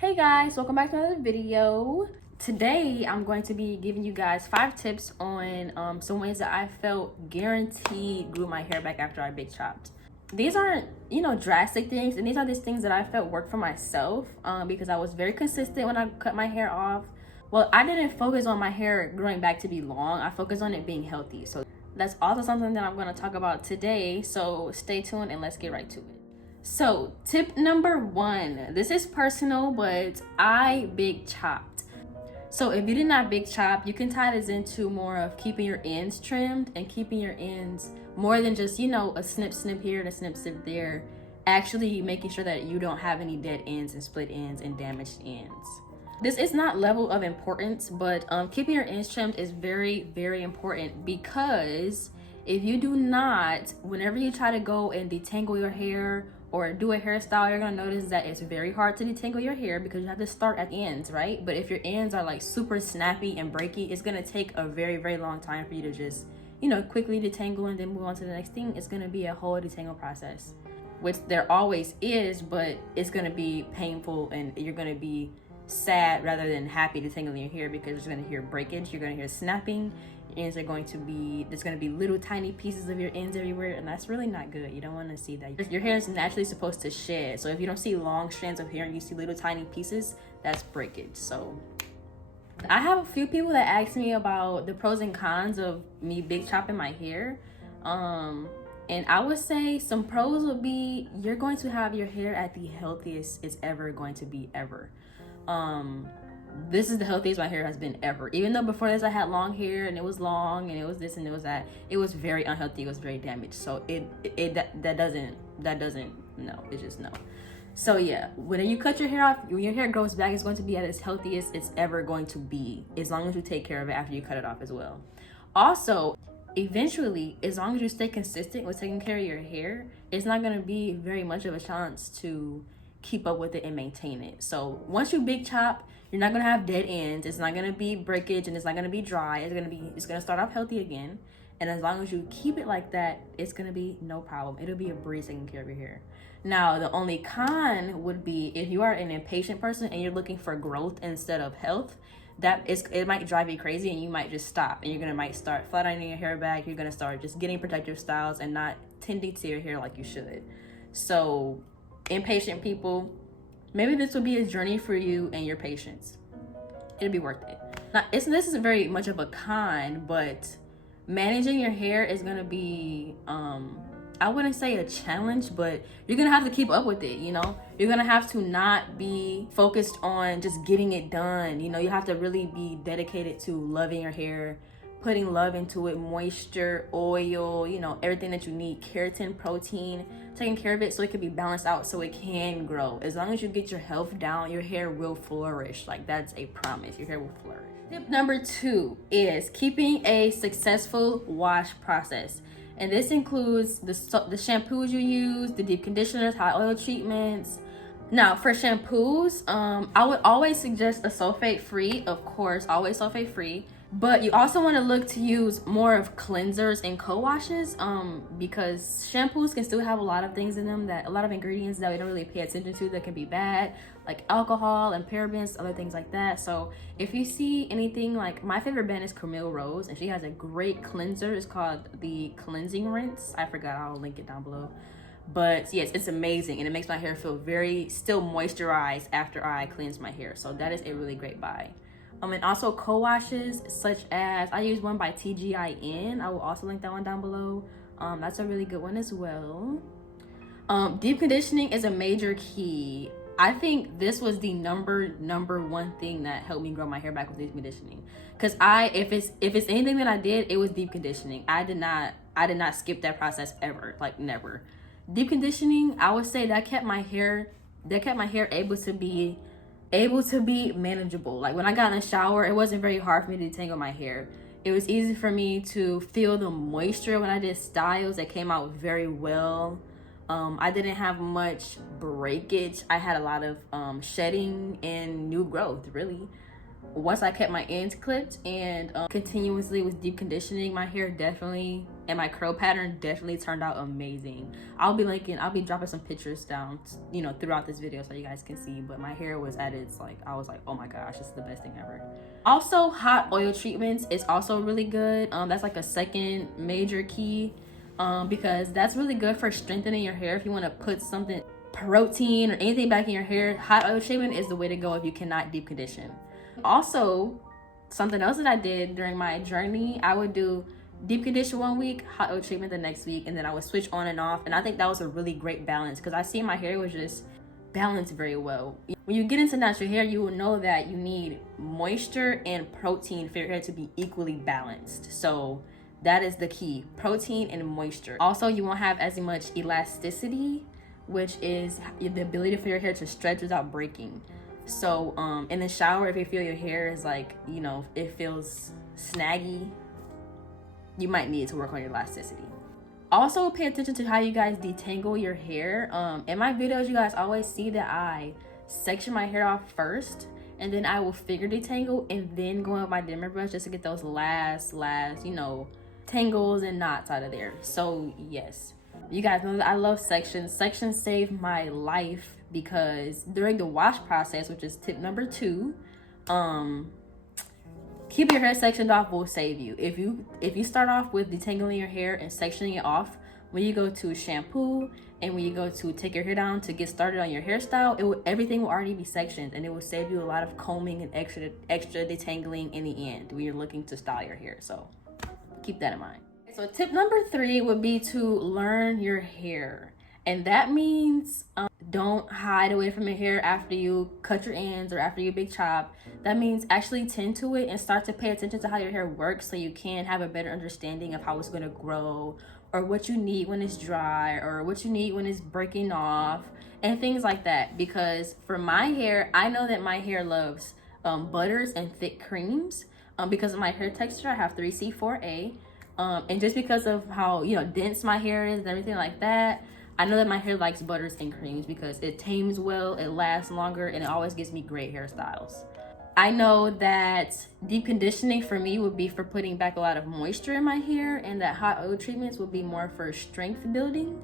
Hey guys, welcome back to another video. Today I'm going to be giving you guys 5 tips on some ways that I felt guaranteed grew my hair back after I big chopped. These aren't, drastic things, and these are just things that I felt worked for myself because I was very consistent when I cut my hair off. Well, I didn't focus on my hair growing back to be long. I focused on it being healthy. So that's also something that I'm going to talk about today. So stay tuned and let's get right to it. So tip number 1, this is personal, but I big chopped. So if you did not big chop, you can tie this into more of keeping your ends trimmed and keeping your ends more than just, a snip here and a snip there. Actually making sure that you don't have any dead ends and split ends and damaged ends. This is not level of importance, but keeping your ends trimmed is very, very important, because if you do not, whenever you try to go and detangle your hair or do a hairstyle, you're gonna notice that it's very hard to detangle your hair because you have to start at the ends, right? But if your ends are like super snappy and breaky, it's gonna take a very, very long time for you to just, quickly detangle and then move on to the next thing. It's gonna be a whole detangle process, which there always is, but it's gonna be painful and you're gonna be sad rather than happy detangling your hair, because you're gonna hear breakage, you're gonna hear snapping. Ends are going to be, there's going to be little tiny pieces of your ends everywhere, and that's really not good. You don't want to see that. Your hair is naturally supposed to shed, so if you don't see long strands of hair and you see little tiny pieces, that's breakage. So I have a few people that ask me about the pros and cons of me big chopping my hair, and I would say some pros would be you're going to have your hair at the healthiest it's ever going to be ever. This is the healthiest my hair has been ever. Even though before this I had long hair and it was long and it was this and it was that, it was very unhealthy, it was very damaged. So that doesn't no, it's just no. So yeah, when you cut your hair off, when your hair grows back, it's going to be at its healthiest it's ever going to be, as long as you take care of it after you cut it off as well. Also, eventually, as long as you stay consistent with taking care of your hair, it's not going to be very much of a challenge to keep up with it and maintain it. So once you big chop, you're not gonna have dead ends, it's not gonna be breakage, and it's not gonna be dry. It's gonna start off healthy again, and as long as you keep it like that, it's gonna be no problem. It'll be a breeze taking care of your hair. Now, the only con would be if you are an impatient person and you're looking for growth instead of health. It might drive you crazy, and you might just stop, and might start flat ironing your hair back. You're gonna start just getting protective styles and not tending to your hair like you should. So impatient people, maybe this will be a journey for you and your patience. It'll be worth it. Now, this isn't very much of a con, but managing your hair is gonna be, I wouldn't say a challenge, but you're gonna have to keep up with it, You're gonna have to not be focused on just getting it done. You have to really be dedicated to loving your hair, putting love into it, moisture, oil, everything that you need, keratin, protein, taking care of it so it can be balanced out so it can grow. As long as you get your health down, your hair will flourish. Like, that's a promise. Your hair will flourish. Tip number 2 is keeping a successful wash process. And this includes the shampoos you use, the deep conditioners, hot oil treatments. Now, for shampoos, I would always suggest a sulfate-free, of course, always sulfate-free. But you also want to look to use more of cleansers and co-washes, because shampoos can still have a lot of things in them, a lot of ingredients that we don't really pay attention to that can be bad, like alcohol and parabens, other things like that. So if you see anything, like my favorite brand is Camille Rose, and she has a great cleanser. It's called the Cleansing Rinse. I forgot, I'll link it down below. But yes, it's amazing, and it makes my hair feel very still moisturized after I cleanse my hair. So that is a really great buy. And also co-washes, such as, I use one by TGIN. I will also link that one down below. That's a really good one as well. Deep conditioning is a major key. I think this was the number one thing that helped me grow my hair back, with deep conditioning. Because if it's anything that I did, it was deep conditioning. I did not skip that process ever, like never. Deep conditioning, I would say that kept my hair able to be manageable. Like when I got in the shower, it wasn't very hard for me to detangle my hair. It was easy for me to feel the moisture when I did styles. That came out very well. I didn't have much breakage. I had a lot of shedding and new growth, really. once I kept my ends clipped and continuously was deep conditioning, my hair definitely, and my curl pattern definitely turned out amazing. I'll be dropping some pictures down, you know, throughout this video so you guys can see, but my hair was at its, like, I was like, oh my gosh, this is the best thing ever. Also, hot oil treatments is also really good. That's like a second major key, because that's really good for strengthening your hair. If you want to put something, protein or anything back in your hair, hot oil treatment is the way to go if you cannot deep condition. Also, something else that I did during my journey, I would do deep condition one week, hot oil treatment the next week, and then I would switch on and off. And I think that was a really great balance because I see my hair was just balanced very well. When you get into natural hair, you will know that you need moisture and protein for your hair to be equally balanced. So that is the key, protein and moisture. Also, you won't have as much elasticity, which is the ability for your hair to stretch without breaking. So in the shower, if you feel your hair is like, you know, it feels snaggy, you might need to work on your elasticity. Also, pay attention to how you guys detangle your hair. In my videos, you guys always see that I section my hair off first, and then I will figure detangle and then go in with my dimmer brush just to get those last, you know, tangles and knots out of there. So yes, you guys know that I love sections. Sections saved my life because during the wash process, which is tip number 2, keep your hair sectioned off will save you. If you start off with detangling your hair and sectioning it off, when you go to shampoo and when you go to take your hair down to get started on your hairstyle, everything will already be sectioned, and it will save you a lot of combing and extra detangling in the end when you're looking to style your hair. So keep that in mind. So tip number 3 would be to learn your hair. And that means don't hide away from your hair after you cut your ends or after you big chop. That means actually tend to it and start to pay attention to how your hair works so you can have a better understanding of how it's going to grow, or what you need when it's dry, or what you need when it's breaking off, and things like that. Because for my hair, I know that my hair loves butters and thick creams. Because of my hair texture, I have 3C4A. And just because of how, you know, dense my hair is and everything like that, I know that my hair likes butters and creams because it tames well, it lasts longer, and it always gives me great hairstyles. I know that deep conditioning for me would be for putting back a lot of moisture in my hair, and that hot oil treatments would be more for strength building.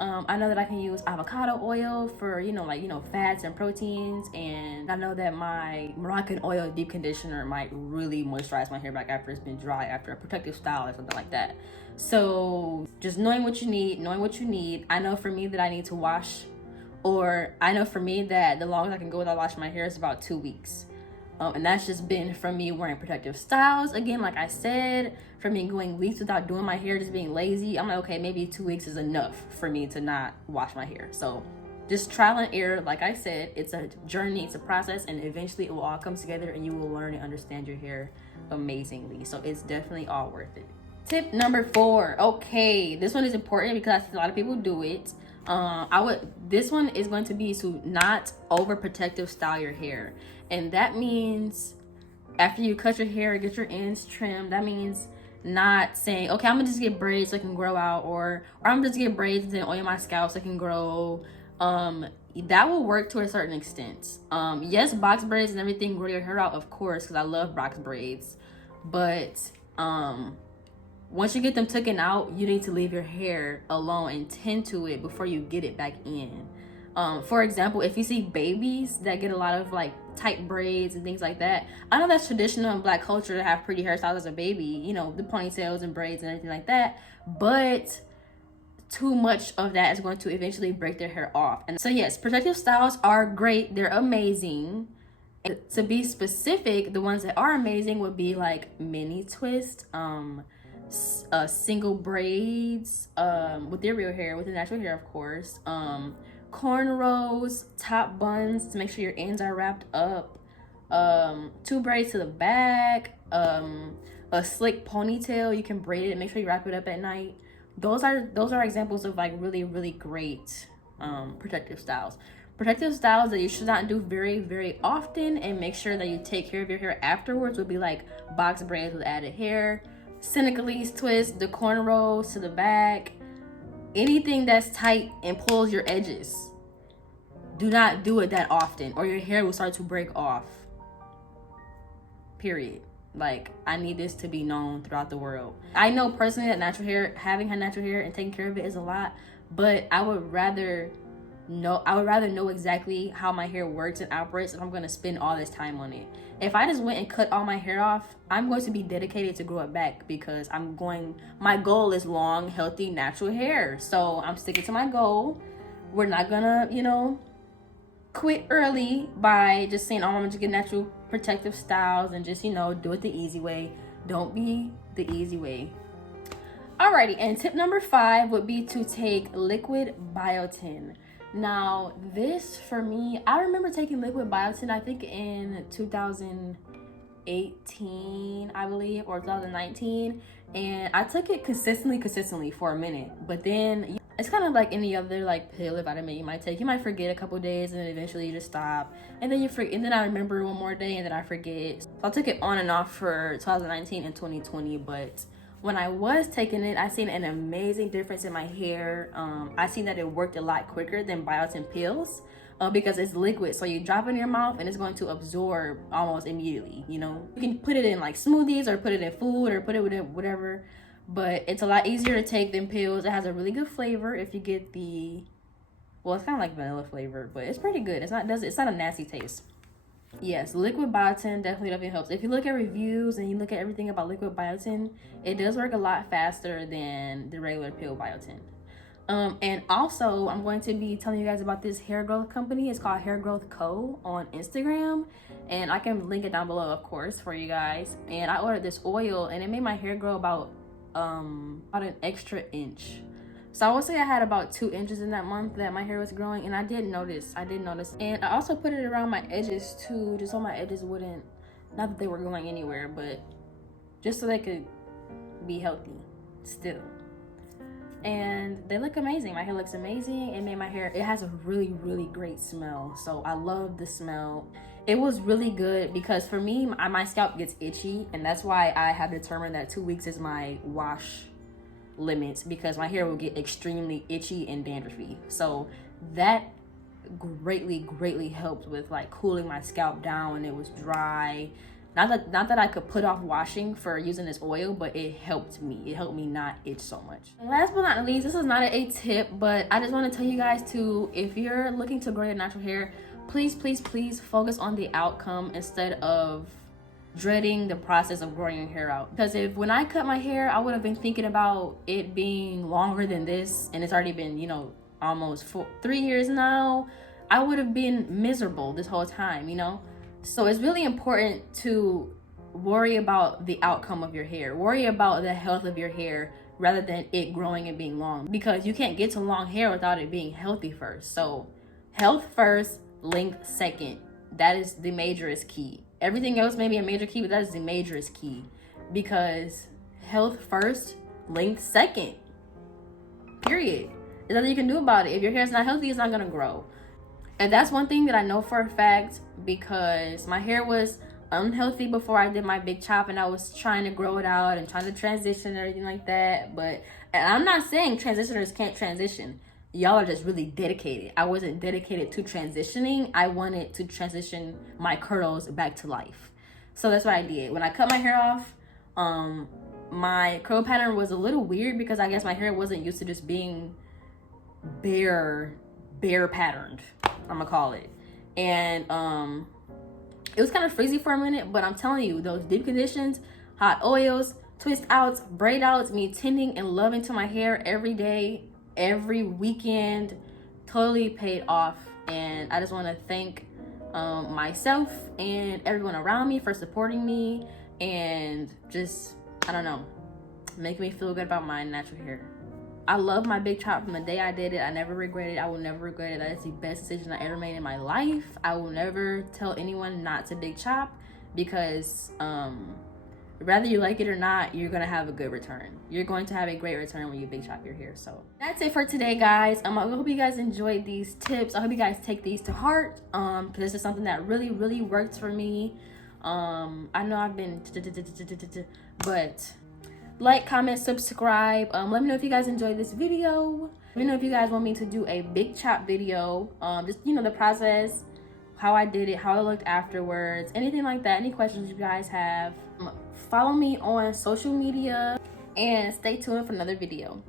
I know that I can use avocado oil for, you know, fats and proteins, and I know that my Moroccan oil deep conditioner might really moisturize my hair back after it's been dry, after a protective style or something like that. So just knowing what you need. I know for me that I need to wash, or I know for me that the longest I can go without washing my hair is about 2 weeks. And that's just been from me wearing protective styles. Again, like I said, for me going weeks without doing my hair, just being lazy, I'm like, okay, maybe 2 weeks is enough for me to not wash my hair. So just trial and error. Like I said, it's a journey, it's a process, and eventually it will all come together and you will learn and understand your hair amazingly. So it's definitely all worth it. Tip number 4. Okay, this one is important because I see a lot of people do it. This one is going to be to not overprotective style your hair. And that means after you cut your hair, get your ends trimmed, that means not saying, okay, I'm gonna just get braids so it can grow out, or I'm just get braids and then oil my scalp so it can grow. That will work to a certain extent. Yes, box braids and everything grow your hair out, of course, because I love box braids. But once you get them taken out, you need to leave your hair alone and tend to it before you get it back in. For example, if you see babies that get a lot of like tight braids and things like that, I know that's traditional in Black culture to have pretty hairstyles as a baby, you know, the ponytails and braids and everything like that, but too much of that is going to eventually break their hair off. And so yes, protective styles are great, they're amazing. And to be specific, the ones that are amazing would be like mini twist, single braids, with your real hair, with your natural hair, of course, cornrows, top buns to make sure your ends are wrapped up, 2 braids to the back, a slick ponytail, you can braid it and make sure you wrap it up at night. Those are examples of like really, really great protective styles that you should not do very, very often, and make sure that you take care of your hair afterwards would be like box braids with added hair, Senegalese twist, the cornrows to the back, anything that's tight and pulls your edges. Do not do it that often or your hair will start to break off. period. Like, I need this to be known throughout the world. I know personally that having natural hair and taking care of it is a lot, but I would rather know exactly how my hair works and operates if I'm going to spend all this time on it. If I just went and cut all my hair off, I'm going to be dedicated to grow it back, because my goal is long, healthy, natural hair. So I'm sticking to my goal. We're not gonna, quit early by just saying, oh, I'm gonna just get natural protective styles and just, do it the easy way. Don't be the easy way. Alrighty, and tip number 5 would be to take liquid biotin. Now, this for me, I remember taking liquid biotin, I think in 2018, I believe, or 2019, and I took it consistently for a minute. But then it's kind of like any other like pill or vitamin you might take. You might forget a couple days and then eventually you just stop, and then and then I remember one more day and then I forget. So I took it on and off for 2019 and 2020, but when I was taking it, I seen an amazing difference in my hair. I seen that it worked a lot quicker than biotin pills, because it's liquid. So you drop it in your mouth and it's going to absorb almost immediately. You can put it in like smoothies or put it in food or put it with whatever, but it's a lot easier to take than pills. It has a really good flavor if you get it's kind of like vanilla flavor, but it's pretty good. It's not a nasty taste. Yes, liquid biotin definitely helps. If you look at reviews and you look at everything about liquid biotin, it does work a lot faster than the regular pill biotin. And also, I'm going to be telling you guys about this hair growth company. It's called Hairgrowthco on Instagram, and I can link it down below, of course, for you guys. And I ordered this oil, and it made my hair grow about an extra inch. So I would say I had about 2 inches in that month that my hair was growing, and I did notice. And I also put it around my edges too, just so my edges wouldn't, not that they were going anywhere, but just so they could be healthy still. And they look amazing. My hair looks amazing. It made my hair, it has a really, really great smell. So I love the smell. It was really good because for me, my scalp gets itchy, and that's why I have determined that 2 weeks is my wash limits, because my hair will get extremely itchy and dandruffy. So that greatly helped with like cooling my scalp down when it was dry. Not that I could put off washing for using this oil, but it helped me not itch so much. And last but not least, this is not a tip, but I just want to tell you guys to, if you're looking to grow your natural hair, please focus on the outcome instead of dreading the process of growing your hair out. Because when I cut my hair, I would have been thinking about it being longer than this, and it's already been, almost 3 years now, I would have been miserable this whole time, So it's really important to worry about the outcome of your hair. Worry about the health of your hair rather than it growing and being long, because you can't get to long hair without it being healthy first. So health first, length second. That is the majorest key. Everything else may be a major key, but that is the majorest key, because health first, length second, period. There's nothing you can do about it. If your hair is not healthy, it's not going to grow. And that's one thing that I know for a fact, because my hair was unhealthy before I did my big chop, and I was trying to grow it out and trying to transition and everything like that. And I'm not saying transitioners can't transition. Y'all are just really dedicated. I wasn't dedicated to transitioning. I wanted to transition my curls back to life. So that's what I did. When I cut my hair off, my curl pattern was a little weird, because I guess my hair wasn't used to just being bare patterned, I'm gonna call it. And it was kind of frizzy for a minute, but I'm telling you, those deep conditions, hot oils, twist outs, braid outs, me tending and loving to my hair every day, every weekend, totally paid off. And I just want to thank myself and everyone around me for supporting me, and just, I don't know, making me feel good about my natural hair. I love my big chop from the day I did it. I never regret it. I will never regret it. That is the best decision I ever made in my life. I will never tell anyone not to big chop, because whether you like it or not, you're gonna have a good return. You're going to have a great return when you big chop your hair. So that's it for today, guys. I hope you guys enjoyed these tips. I hope you guys take these to heart, because this is something that really works for me. I know I've been but like, comment, subscribe. Let me know if you guys enjoyed this video. Let me know if you guys want me to do a big chop video, just the process, how I did it, how it looked afterwards, anything like that, any questions you guys have. Follow me on social media and stay tuned for another video.